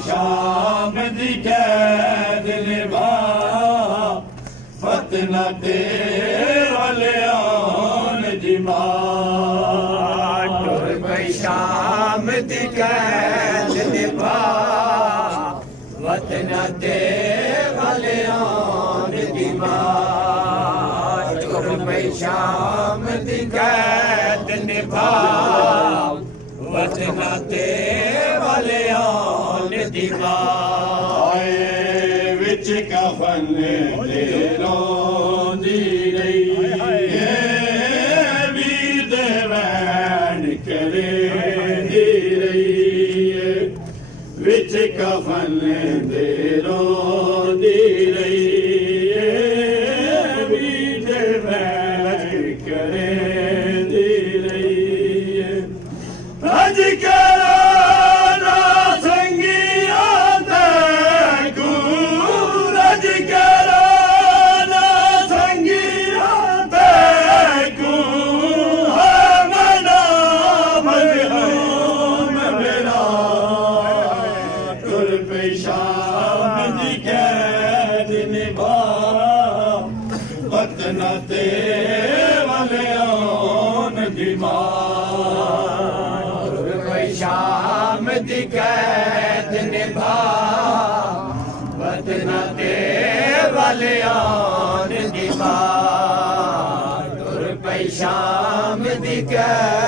शाम दी कैद निभा वतन तेरे आन दी मां टुर पई शाम दी कैद निभा वतन तेरे आन दी मां टुर पई शाम दी कैद निभा वतन तेरे आन दी मां विच कफन दे रोंदी रही वीर दे वैन करेंदी रही विच कफन दे रोंदी रही वीर दे वैन करेंदी रही अज शाम दी कैद निभा वतन तेरे आन दी मां शाम दी कैद निभा वतन तेरे आन दी मां टुर पई शाम दी कैद